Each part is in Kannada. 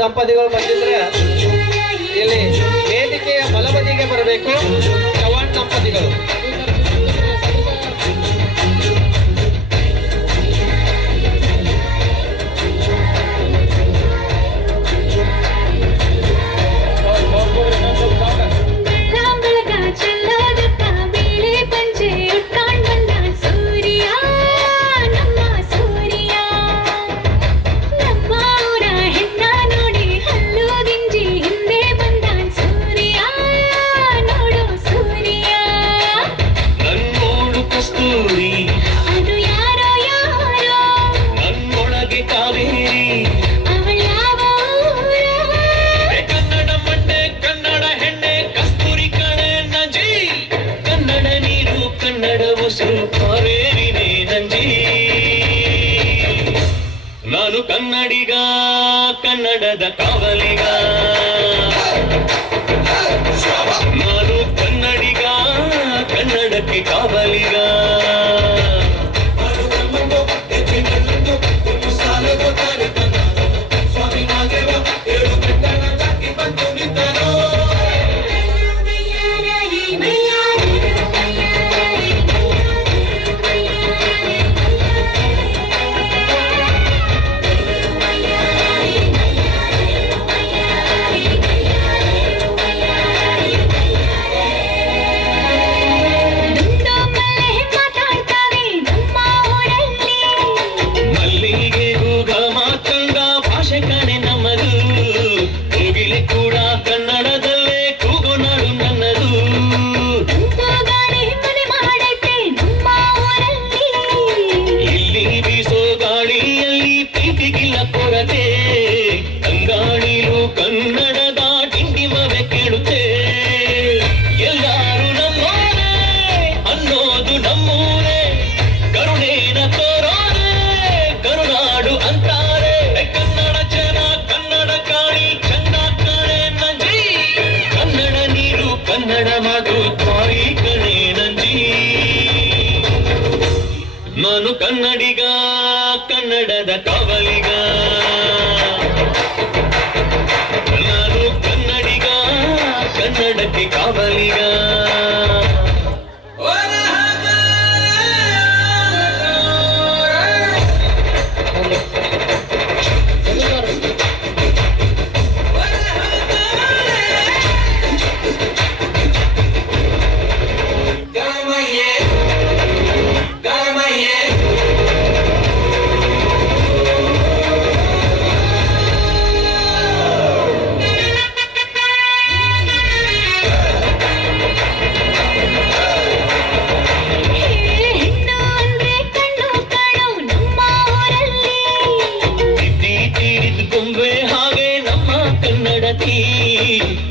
ದಂಪತಿಗಳು ಬಂದಿದ್ರೆ ಇಲ್ಲಿ ವೇದಿಕೆಯ ಬಲಬದಿಗೆ ಬರಬೇಕು. ಚವಾಣ್ ದಂಪತಿಗಳು ನಾನು ಕನ್ನಡಿಗ, ಕನ್ನಡದ ಕಾವಲಿಗ. ನಾನು ಕನ್ನಡಿಗ, ಕನ್ನಡಕ್ಕೆ ಕಾವಲಿಗ. ನಾನು ಕನ್ನಡಿಗ, ಕನ್ನಡದ ಕಾವಲಿಗ. ನಾನು ಕನ್ನಡಿಗ, ಕನ್ನಡಕ್ಕೆ ಕಾವಲಿಗ.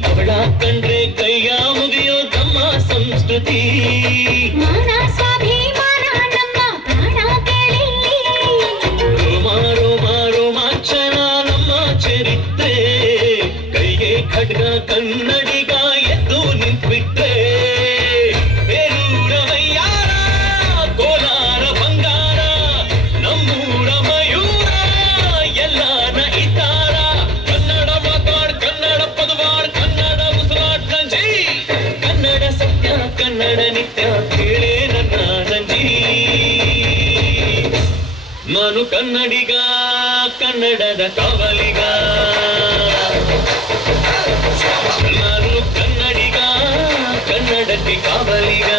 ಅವಳ ಕಂಡ್ರೆ ಕೈಯ ಮುಗಿಯೋ ನಮ್ಮ ಸಂಸ್ಕೃತಿ. ರೋಮಾಂಚನ ನಮ್ಮ ಚರಿತ್ರೆ. ಕೈಗೆ ಖಡ್ಗ ಕನ್ನಡಿಗ ಎದ್ದು ನಿಂತ್ಬಿಟ್ರೆ. ಬೇರೂರವಯ್ಯಾರ, ಕೋಲಾರ ಬಂಗಾರ, ನಮ್ಮೂರ ಮಯೂರ, ಎಲ್ಲಾನ ಇದ್ದಾರ. ಕನ್ನಡ ಮಾತಾಡ್, ಕನ್ನಡ ಪದವಾಡ್, ಕನ್ನಡ ಉಸಿರಾಡ್ ನಂಜಿ. ಕನ್ನಡ ಸತ್ಯ, ಕನ್ನಡ ನಿತ್ಯ, ಕೇಳೇ ನನ್ನ ನಂಜಿ. ನಾನು ಕನ್ನಡಿಗ, ಕನ್ನಡದ ಕಾವಲಿಗ. ನಾನು ಕನ್ನಡಿಗ, ಕನ್ನಡಕ್ಕೆ ಕಾವಲಿಗ.